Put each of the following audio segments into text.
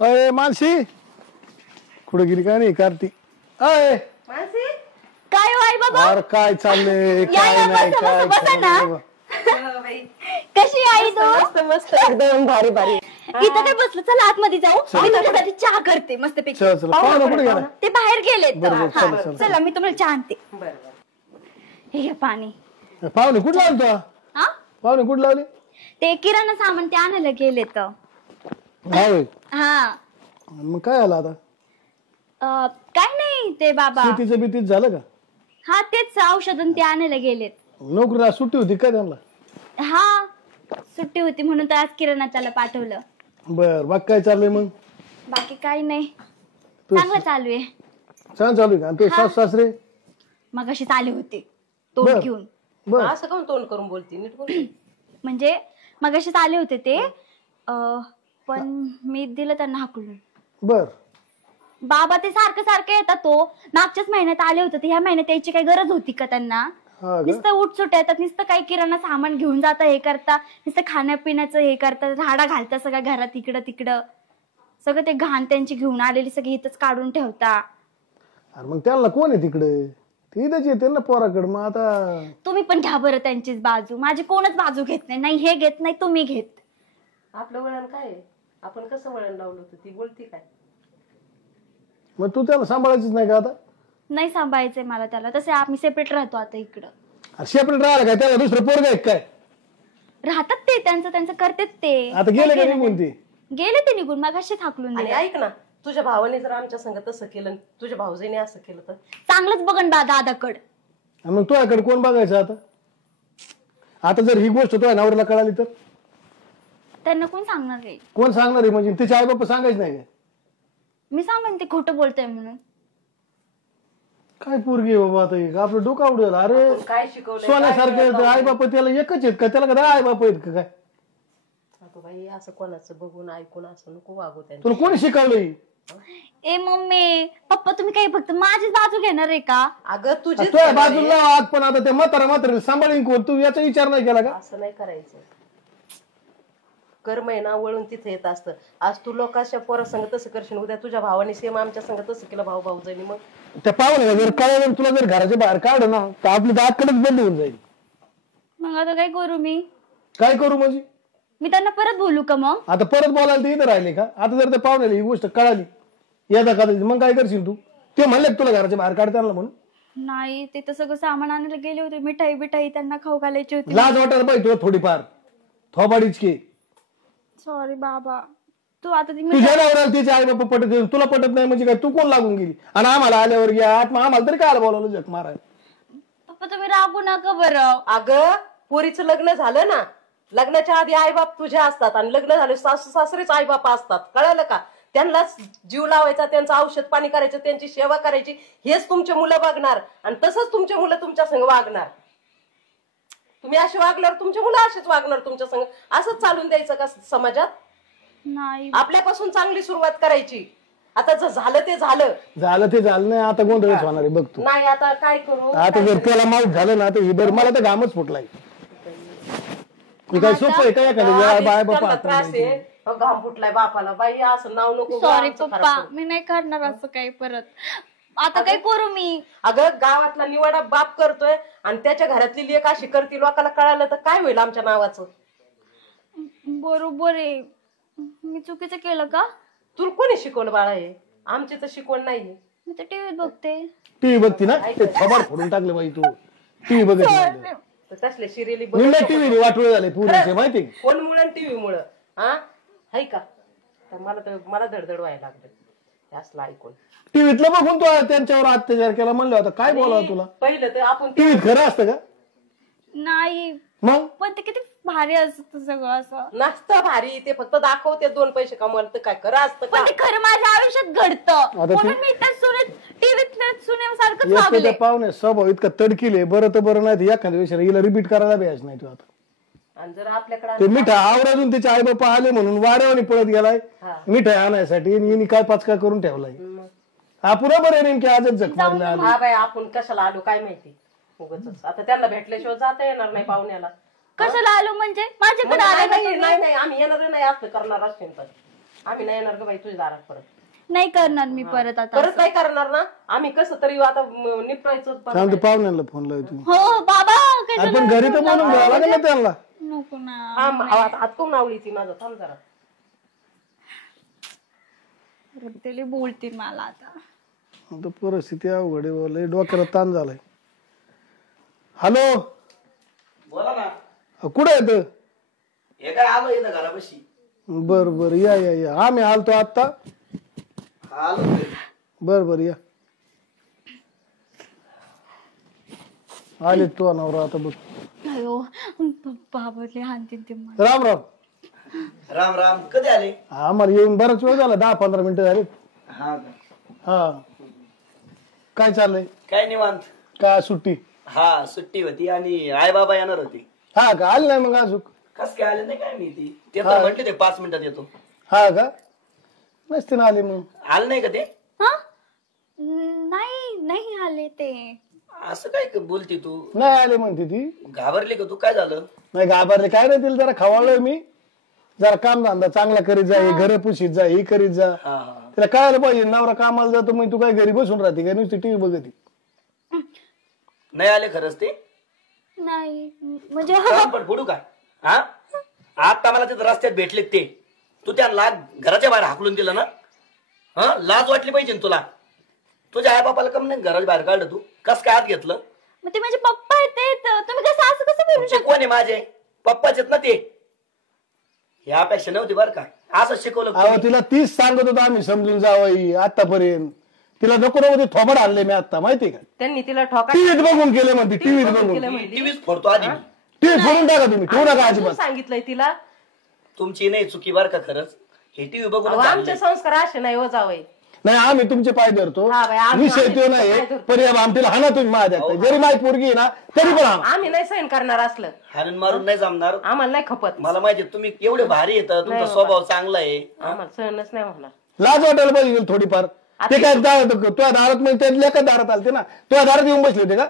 अय मानसी कुठे गेली काय नाही कार्ती अय मानसी काय हो आई बाबा? अरे काय चाललंय काय या, नाही बसा, काय बसा ना. हो बाई. कशी आहे आई तू? मस्त मस्त एकदम भारी भारी. इथं काय बसलं, चला आतमध्ये जाऊ. मी तुमच्यासाठी चहा करते मस्त पैकी. चल चल पाहुणा कुठे गेला ते बाहेर गेलेत. बरं, हा, चला, चला. चला मी तुम्हाला चहा आणते. बरोबर. हे घ्या पाणी. पाहुणे कुठे लावले तू हा, पाहुणे कुठे लावले ते किराणा सामान ते आणायला गेलेत. हा होय हा मग काय आलं आता काय नाही ते बाबा. शेतीचं बीतीच झालं का हा तेच औषध ते आणायला गेलेत. नोकरीला सुट्टी होती का त्यांना हा सुट्टी होती म्हणून तर आज किराणा त्याला पाठवलं. बर बाग काय चाललंय मग बाकी काही नाही, तू- चांगलं चालू आहे. छान चालू आहे का आणि ते सास सासरे मग अशीच आले होते तोंड बर. घेऊन. बर असं काऊन तोंड करून बोलती नीट बोल. म्हणजे मग अशीच आले होते ते पण मी दिलं त्यांना हाकलून. बर बाबा ते सारखं सारखं येतात. तो मागच्याच महिन्यात आले होते ते ह्या महिन्यात यायची काही गरज होती का त्यांना? हा का नुसतं उठसुट येतात, नुसतं काही किराणा सामान घेऊन जाता, हे करता, नुसतं खाण्यापिण्याचं हे करतात, झाडा घालता सगळ्या घरात इकडं तिकडं. सगळं ते घाण त्यांची घेऊन आलेली सगळी इथंच काढून ठेवता. अरे मग त्याला कोण आहे तिकडे ते इथंच येते ना पोराकडे मग आता तुम्ही पण घ्या बरं त्यांचीच बाजू. माझी कोणच बाजू घेत नाही, नाही हे घेत नाही तुम्ही घेत. आपलं वळण काय आहे? आपण कसं वळण लावलं होतं ती बोलती काय? मग तू त्याला सांभाळायचीच नाही का आता नाही सांभाळायचंय मला त्याला. तसे आम्ही सेपरेट राहतो आता इकडं. सेपरेट राहिला काय त्याला दुसरं पोरग आहे काय राहतात ते त्यांचं त्यांचं करतात ते. आता गेले का निघून ते गेले ते निघून मग असे थाकलून आणि दिले. ऐक ना, तुझ्या भावाने जर आमच्या संग तसं केलं, तुझ्या भाऊजीने असं केलं तर चांगलंच बघन दादाकड. आणि मग तुझ्याकडे कोण बघायचं आता आता जर ही गोष्ट तुझ्या नवऱ्याला कळाली तर त्यांना कोण सांगणार आहे? कोण सांगणार आहे म्हणजे तिचे आई बाप सांगायचं नाही काय मी सांगेन ते खोटं बोलतोय म्हणून. काय पोरगी आहे बाबा आता ही? आपलं डोकं आवडेल अरे काय शिकवलं सोन्यासारखे आई बाप त्याला एकच आहेत का त्याला काय आई बाप आहेत का काय बाई असं कोणाचं बघून ऐकून असं नको वागू त्यांनी. तुला कोणी शिकवलंय ए मम्मी पप्पा तुम्ही काही फक्त माझीच बाजू घेणार आहे का? अगं तुझी तुझ्या बाजूला आग पण आता ते म्हातारा सांभाळीन कोण तू याचा विचार नाही केला का असं नाही करायचं. कर्म आहे ना वळून तिथे येत असतं. आज तू लोकांच्या पोरासंग तसं करशील, उद्या तुझ्या भावाने सेम आमच्या संग तसं केलं भाऊ भाऊजाईनी, मग त्या पाहुणे जर कळलं तुला जर घराच्या बाहेर काढ ना तर आपली दातकडेच बंद होऊन जाईल. मग आता काय करू मी? काय करू म्हणजे मी त्यांना परत बोलू का मग? आता परत बोलायला ते इथं राहिले का आता जर त्या पाहुण्याला ही गोष्ट कळाली येता का मग काय करशील तू ते म्हणले तुला घराच्या बाहेर काढता आलं म्हणून नाही ते तर सगळं सामान आणायला गेले होते. मिठाई बिठाई त्यांना खाऊ घालायची होती. लाज वाटायला पाहिजे तुला थोडीफार थोबाडीच की सॉरी बाबा. तू आता ती तुझ्या नवऱ्याला तिचे आई बाप पटत नाही, तुला पटत नाही म्हणजे काय तू कोण लागून गेली आणि आम्हाला आल्यावर या आम्हाला तरी काय बोलावलं जग माराय पप्पा तुम्ही रागू नका बरं. अगं पोरीचं लग्न झालं ना, लग्नाच्या आधी आईबाप तुझे असतात आणि लग्न झाले सासू सासरेच आईबाप असतात. कळालं का? त्यांनाच जीव लावायचा, त्यांचं औषध पाणी करायचं, त्यांची सेवा करायची, हेच तुमचे मुलं बघणार आणि तसंच तुमचे मुलं तुमच्या संग वागणार. तुम्ही असे वागल्यावर तुमचे मुलं असेच वागणार तुमच्या संग. असंच चालून द्यायचं का समाजात? नाही आपल्यापासून चांगली सुरुवात करायची. आता जर झालं ते झालं झालं ते झालं नाही आता गोंधळच होणार आहे बघ तू. नाही आता काय करू? आता जर त्याला माऊट झालं ना तर ही बरं मला तर घामच फुटलाय. काय सोपं आहे काय बाय बापा त्रास आहे, घाम फुटलाय बापाला. बाई असं नाव नको. सॉरी आमचं पप्पा खराब मी नाही करणार असं काही परत. आता काय करू मी? अगं गावातला निवाडा बाप करतोय आणि त्याच्या घरातली लेक अशी करती, लोकांना कळालं तर काय होईल आमच्या नावाचं? बरोबर आहे. मी चुकीचं केलं का? तुला कोणी शिकवलं बाळा? हे आमची तर शिकवण नाहीये. मी तर टीव्हीत बघते. टीव्ही बघती ना ते थोबाड फोडून टाकलं बाई तू टीव्ही बघत नाही. तसले सिरियली टीव्ही वाटोळे झाले पूर्ण माहिती फोन मुळे टीव्ही मुळे. हा हाय का? तर मला धडधड व्हायला लागलं असलं ऐकून. टीव्हीतलं बघून तू त्यांच्यावर अत्याचार केला म्हणलं होता काय बोलावं तुला? पहिलं तर आपण टीव्हीत खरं असतं का? नाही मग पण ते किती भारी असत सगळं असं. नसतं भारी, ते फक्त दाखवते 2 पैसे कमवलं तर काय खरं असतं का? पण ते खरं माझ्या आयुष्यात घडतं म्हणून मी त्या टीव्हीत सुनेसारखंच वागले. पाहुणे स्वभाव इतका तडकिले बरं तर बरं नाही एखाद्या विषयाला हिला रिपीट करायला भेट नाही तू आता. आणि जर आपल्याकडे ते मिठा आवराजून त्याचे आई बापा आले म्हणून वाऱ्यावानी पळत गेलाय मिठाई आणायसाठी आणि हिने काय पाचका करून ठेवलाय. हा पुरा बरं नेमकी आजच जख मारला. हा बाई आपण कशाला आलो काय माहिती उगाचच. आता त्यांना भेटल्याशिवाय जाता येणार नाही पाहुण्याला. कशाला आलो म्हणजे माझ्याकडे नाही आले नाही नाही, आम्ही येणार नाही असं करणार असेल तर. आम्ही नाही येणार ग बाई तुझ्या दारात परत. नाही करणार मी परत आता. परत काय करणार ना आम्ही कसं तरी आता निपटायचं. सांगतो पाहुण्याला फोन लावतो. हो बाबा कशाला आपण घरी तर बोलून घ्यावं लागेल ना त्यांना. नको ना. हात कोण आवली ती माझं थांब जरा. त्याला बोलतील मला आता. आता परिस्थिती अवघड आहे, लय डोक्याला ताण झालाय. हॅलो बोला ना. कुठे येत? हे काय आलो इथं घरापाशी. बर बर या या या आम्ही आलतो आता. आलो बर बर या. आले तू नवरा आता बघ. अयो बाबाले हानतील ते मला. राम राम. राम राम. कधी आले? आम्हाला येऊन बराच वेळ झाला, 10-15 मिनिटं झाली. हा का? हा काय चाललंय? काय निवांत. काय सुट्टी? हा सुट्टी होती आणि आई बाबा येणार होते. हा का आले नाही मग अजून? कस काय आले नाही काय मी ते तर म्हटले ते 5 मिनिटात येतो. हा का नसते ना आले मग. आले नाही का ते? हा नाही नाही आले ते. असं काय बोलती तू? नाही आले म्हणते ती. घाबरली का तू? काय झालं? नाही घाबरले काय नाही, तिला जरा खवाळलोय मी. जरा काम धंदा चांगला करीत जा, हे घर पुशीत जा, ही करीत जा. हा हा. तिला कळायला पाहिजे नवरा कामाला जातो मग तू काय घरी बसून राहते काय, नुसती टीव्ही बघते. नाही आले खरंच ते? नाही म्हणजे पण फोडू का? हा आता मला तिथं रस्त्यात भेटले ते. तू त्यांना घराच्या बाहेर हाकलून दिलं ना. हा लाज वाटली पाहिजे ना तुला. तुझ्या आई बापाला कम नाही घराच्या बाहेर काढलं तू? कस काय आत घेतलं? मग ते माझे पप्पा आहेत ते. तुम्ही कसं असं कसं बोलू तुमचे कोण आहे? माझे पप्पाच आहेत ना ते. ही अपेक्षा नव्हती बरं का. असं शिकवलं अहो तुम्ही. तिला 30 सांगत होतो आम्ही समजून जावं आतापर्यंत. तिला नको नको ते थोबड आणले मी आता माहितीये का. त्यांनी तिला ठोका टीव्हीत बघून केले म्हणते, टीव्हीत बघून. टीव्हीच फोडतो आधी. टीव्ही फोडून टाका तुम्ही, ठेवू नका अजिबात. सांगितलंय तिला. तुमची नाही चुकी बरं का खरंच. हे टीव्ही बघून आमचे संस्कार असे नाही हो जावई. नाही आम्ही तुमचे पाय धरतो, हा बाई, आम्ही- विषय तो नाही पाय धरतो. पर्याय आमच्याला हाना तुम्ही माझ्या जरी माझी पोरगी आहे ना तरी पण हाना. आम्ही नाही सहन करणार असलं. हाणून मारून नाही जमणार. आम्हाला नाही खपत. मला माहिती तुम्ही एवढे भारी येतं, तुमचा स्वभाव चांगला आहे. आम्हाला सहनच नाही होणार. लाज वाटायला पाहिजे थोडीफार. ते काय तुझ्या दारात म्हणजे त्यातल्या का दारात आलते ना, तुझ्या दारात येऊन बसले होते का?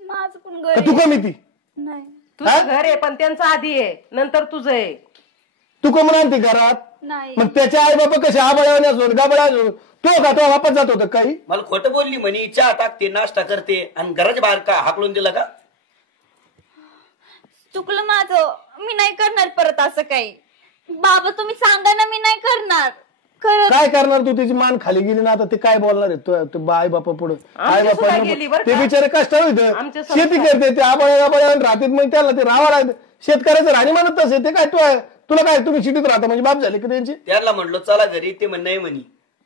माझं पण का घर तू कमी ती? नाही. तुझं घर आहे पण त्यांचं आधी आहे नंतर तुझं आहे. तू कमून आणते घरात? नाही मग त्याचे आई बाबा कसे आबळ्याने असो गाबळ्या तो का तो वापस जात होता काही? मला खोटं बोलली म्हणे, चहा टाकते नाश्ता करते आणि घराच्या बाहेर का हाकलून दिला का? चुकलं माझं. मी नाही करणार परत असं काही. बाबा तुम्ही सांगा ना, मी नाही करणार खरं. काय करणार तू? त्याची मान खाली गेली ना आता ते काय बोलणार आहे तू आई बापा पुढे? आई आमची सुद्धा बापा गेली बरं ते का? बिचारे कष्ट आमचे संस्कार. शेती करते ते आबळ्या गाबळ्या राहतात मग त्याला ते राहावं लागतं. शेतकऱ्याचं राणी म्हणत तसे ते काय तू आहे तुला काय तुम्ही शिटीत राहता म्हणजे बाप झाले की त्यांची? त्याला म्हणलो चला घरी, ते म्हण नाही म्हणी.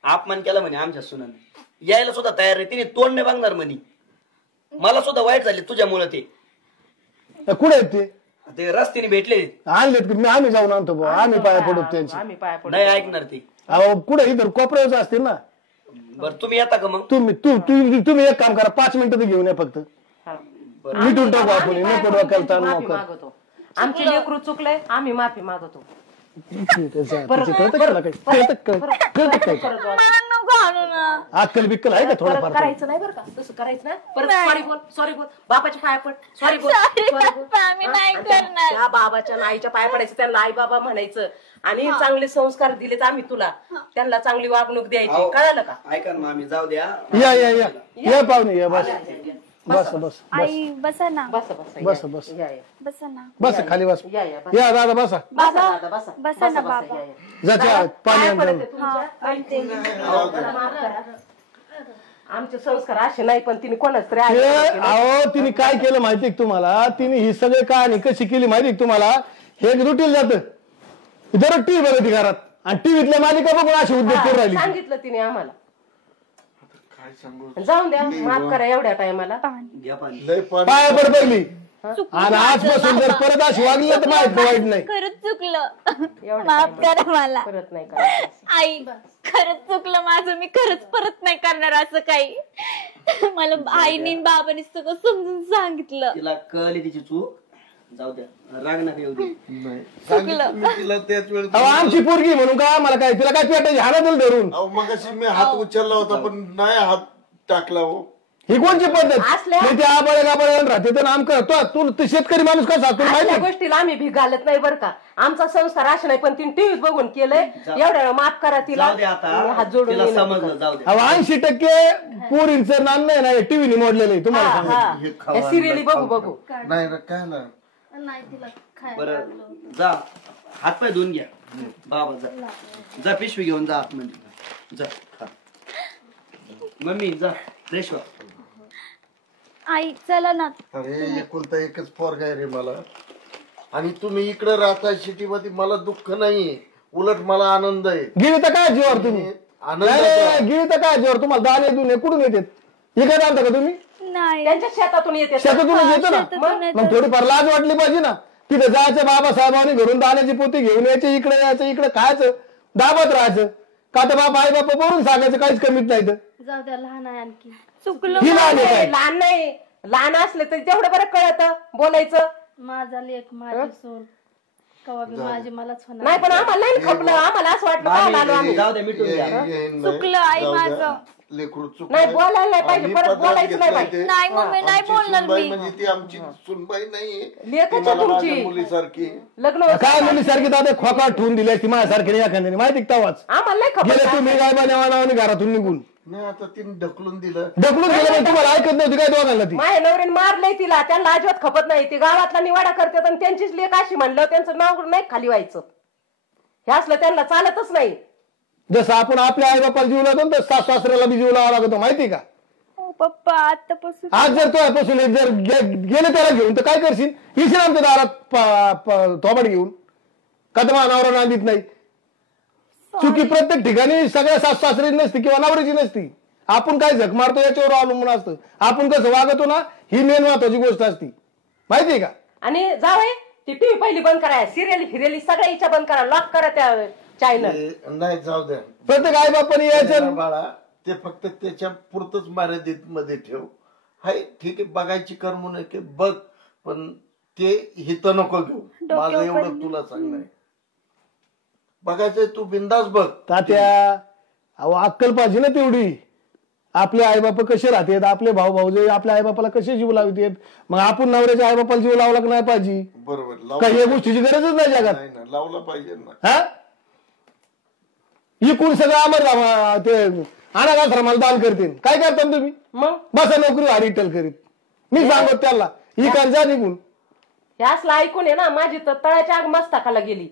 अपमान केला म्हणे आमच्या सुनाने. यायला सुद्धा तयार आहे. तिने तोंड नाही बघणार म्हणी. मला सुद्धा वाईट झाले तुझ्यामुळे. कुठे आहेत ते रस्त्याने भेटले. आणलेत की आम्ही जाऊन आणतो बुवा, आम्ही पाया पडतो त्यांची. आम्ही पाया पडू. नाही ऐकणार ते. अहो कुठे इथं कोपऱ्यावर असतील ना. बरं तुम्ही येता का मग? तुम्ही एक काम करा, 5 मिनिटं तर घेऊन या फक्त. हा. मिटून टाकू आपण आम्ही पाया नको पडून डोक्याला ताण त्यांची माफी नको. मागवतो. आमची लेकरू चुकलंय आम्ही माफी मागवतो. त्याचं कळतं का तुला काही? कळतं काय? मला नको आणू ना. अक्कल बिक्कल आहे का परत थोडंफार? करायचं नाही बरं का, तसं करायचं नाही. परत सॉरी बोल बाबाच्या पाया पड. सॉरी बोल Sorry, sorry बोल. पप्पा, आम्ही हा? नाही आणि त्या- करणार. त्या बाबाच्या आणि आईच्या पाया पडायचं, त्यांना आई बाबा म्हणायचं आणि चांगले संस्कार दिलेत आम्ही तुला. त्यांना चांगली वागणूक द्यायची. कळालं का? ऐका ना मामी, जाऊ द्या. या पाहुणे या बस बस बस आई बसा ना. बस बस बस या या बसा ना. बस खाली बस या या बस. या दादा बसा. बसा दादा बसा. बसा ना बाबा. या, या. जाच्या पाणी पाया आण पडते जाऊन. तुमच्या. आणते. माफ करा. आमचे संस्कार असे नाही पण तिने कोणाच तरी ते ऐकलं. अहो तिने काय केलं माहितीये का तुम्हाला? तिने ही सगळी कहाणी कशी केली माहितीये का तुम्हाला? हे एक रुटीन जातं दररोज टीव्ही बघते घरात आणि टीव्हीतल्या मालिका बघून अशी उद्योग करून राहिली. सांगितलं तिने आम्हाला. जाऊन द्या माफ करा एवढ्या टायमाला. घ्या पाणी. पाया पड पहिली आणि आजपासून जर परत अशी वागली तर माहित वाईट नाही. खरंच चुकलं. एवढं माफ करा मला. परत नाही करायचं. आई खरंच चुकलं माझं. मी खरंच परत नाही करणार असं काही. मला आईनी बाबांनी सगळं समजून सांगितलं. तिला कळली तिची चूक. जाऊ द्या, राग नका येऊ दे. चुकलं. अहो आमची पोरगी म्हणून का मला काय तिला काय पेटायची हाना दिलं धरून. अहो मग मी हात उचलला होता पण नाही हात टाकला हो. ही कोणची पद्धत असल्या- नाही ते आबाळे गाबाळे राहते तर आम करतो तू शेतकरी माणूस कसा तुला असल्या माहिती गोष्टीला आम्ही भी घालत नाही बरं का. आमचा संस्कार असा नाही, पण तिने टीव्हीत बघून केलंय. एवढ्या वेळा माफ करा तिला. जाऊ दे आणि आता हात जोडून तिला विनंती समजलं, करते. जाऊ दे. 80% पोरींचं नाणं आहे ना टीव्ही मोडलेलं आहे तुम्हाला सांगतो. हे खावा सिरियली बघू खाऊ. बघू. नाही ना काय ना नाही तिला खायला बरं लागलं होतं. जा हातपाय धुवून घ्या बाबा. जा पिशवी घेऊन जा आतमध्ये जा. खा. मम्मी जा फ्रेश व्हा. आई चला ना. अरे एकुलता एकच पोरगा आहे रे मला, आणि तुम्ही इकडे राहता सिटी मध्ये, मला दुःख नाहीये, उलट मला आनंद आहे. गिळी तर काय जीवावर तुम्ही आनंद नाही, आहे. नाही, गिळी तर काय जीवावर तुम्हाला दाणे दुने कुठून येतात इकडे आणता का तुम्ही नाही त्यांच्या शेतातून येते. शेतातूनच येतो ना शेतातून येतं. मग थोडीफार लाज वाटली पाहिजे ना. तिथे जायचं बाबासाहेबांनी घरून दाण्याची पोती घेऊन यायचे, इकडे यायचं, इकडे खायचं, दाबत राहायचं. का तर बाबा आई बापा बोलून सांगायचं काहीच कमीत नाही तर जाऊ द्या, लहान आहे आणखी. चुकलं ही लहान आहे काय? लहान नाही, लहान असले तरी तेवढं बरं कळतं बोलायचं. माझा लेख माझी सून कवा बी माझी मलाच होणार. नाही पण आम्हाला नाही खपलं. आम्हाला असं वाटलं पाहायला आलो आम्ही. जाऊ दे मिटून घ्या. चुकलं आई माझं. लेकरू चुकलं. नाही, बोलायला नाही पाहिजे, आम्ही परत पदार्थ बोलायचं नाही घेतलाय पाहिजे. ते. नाही मम्मी नाही आमची बोलणार सुनबाई मी. म्हणजे ती आमची सुनबाई नाहीये, लेकच ती मला तुमची. माझ्या मुलीसारखी. लग्न होतं. काय मुलीसारखी दादा खोका ठेवून दिली ती माझ्यासारखी नाही एखाद्याने माहिती का तवाच आम्हाला नाही गेले खपलं. तुम्ही काय बनावानावाने घरातून निघून नाही आता तिने ढकलून दिलं. ढकलून गेलं पण तुम्हाला ऐकत नव्हती काय दोघांना ती माझ्या नवऱ्याने मारलंय तिला. त्यांना अजिबात खपत नाही. ती गावातला निवाडा करतात आणि त्यांचीच लेख अशी म्हणलं त्यांचं नाव नाही खाली व्हायचं. हे असलं त्यांना चालतच नाही. जसं आपण आपल्या आई बापाला जीव लावतो ना तसं सासऱ्याला बी जीव लावा लागतो माहिती का. हो पप्पा आतापासून आज जर तो पासून जर गेले त्याला घेऊन तर काय करशील येशील आमच्या दारात थोबाड घेऊन का तर नवरा नांदीत नाही. चुकी प्रत्येक ठिकाणी सगळ्या सासऱ्याची नसती किंवा नवऱ्याची नसती. आपण काय झक मारतो याच्यावर अवलंबून असतं. आपण कसं वागतो ना ही मेन महत्वाची गोष्ट असती माहितीये का. आणि जावई ती टीव्ही पहिली बंद करा, सिरियली फिरियली सगळ्या इच्छा बंद करा, लॉक करा त्या चॅनल. नाही जाऊ द्या प्रत्येक आई बापाने यायचं बाळा, ते फक्त त्याच्या पुरतच मर्यादित मध्ये ठेव. हाय ठीक आहे, बघायची कर्म नये बघ, पण ते हित नको घेऊ. माझं एवढं तुला सांगणं आहे. बघायचंय तू बिंदास बघ. तात्या अहो अक्कल पाहिजे ना तेवढी. आपले आई बाप कसे राहतात, आपले भाऊ भाऊजे आपल्या आई बापाला कसे जीव लावतात, मग आपण नवऱ्याच्या आई बापाला जीव लावला नाही पाहिजे. बरोबर काही या गोष्टीची गरजच नाही जगात. नाही ना, लावला पाहिजे ना. हा इकून सगळं आम्हाला ते अनाथाश्रमाला दान करतील. काय करता तुम्ही मग बसा नोकरी हरिटल करीत. मी सांगतो त्याला इकान जा निघून. हे असलं ऐकून आहे ना माझी तर तळाच्या आग मस्तकाला गेली.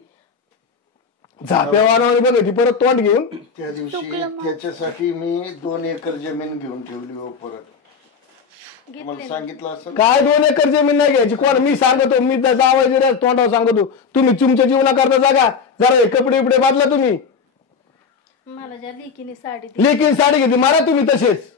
झाप्या वानावणी बघायची परत तोंड घेऊन. त्या दिवशी त्याच्यासाठी मी 2 एकर जमीन घेऊन ठेवली हो परत. मला सांगितलं असं. काय 2 एकर जमीन नाही घ्यायची कोण. मी सांगतो मी त्याचा आवाज रे तोंडावर सांगतो. तुम्ही तुमच्या जीवना करता जागा जरा हे कपडे बिपडे बांधला तुम्ही. मला ज्या लेकीने साडी दिली लेकीन साडी घेतली मारा तुम्ही तसेच.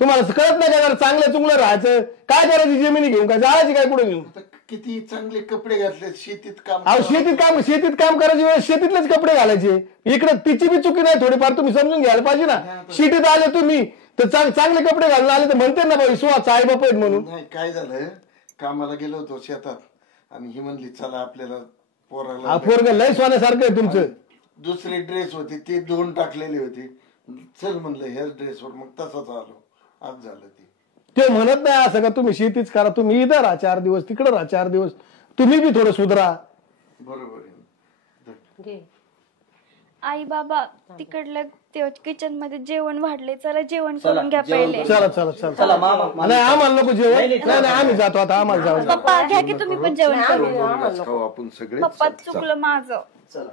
तुम्हाला कळत नाही का जरा चांगलं चुंगलं राहायचं. काय करायची जमिनी घेऊन काय जायची काय कुठे घेऊन. आता किती चांगले कपडे घातले, शेतीत काम अहो शेतीत काम करायची वेळेस शेतीतलेच कपडे घालायचे. इकडे तिची बी चुकी नाही थोडीफार तुम्ही समजून घ्यायला पाहिजे ना. शेतीत आले तुम्ही तर चांगले कपडे घालून आले तर म्हणते ना बाई सुहाचा आई बाप आहेत म्हणून. नाही. काय झालं, कामाला गेलो होतो शेतात आणि ही म्हणली चला आपल्याला पोराला. हा पोरग लय सोन्यासारखं आहे तुमचं. दुसरी ड्रेस होती ती 2 टाकलेली होती. चल म्हणलं ह्याच ड्रेसवर, मग तसाच आलो. आज झालं ती. ते म्हणत नाही असं का तुम्ही शेतीच करा. तुम्ही इथं राहा 4 दिवस तिकडे राहा 4 दिवस. तुम्ही बी थोडं सुधरा. बरोबर आहे. घे. आई बाबा तिकडल्या किचन मध्ये जेवण वाढले. चला जेवण चला, करून घ्या जेवण पहिले. चला चला चला. चला मामा नाही आम्हाला नको जेवण. नाही, नाही नाही आम्ही जातो आता आम्हाला जाऊ. पप्पा घ्या की तुम्ही पण जेवण करून. खाऊ आपण सगळे. पप्पा चुकलं माझं. चला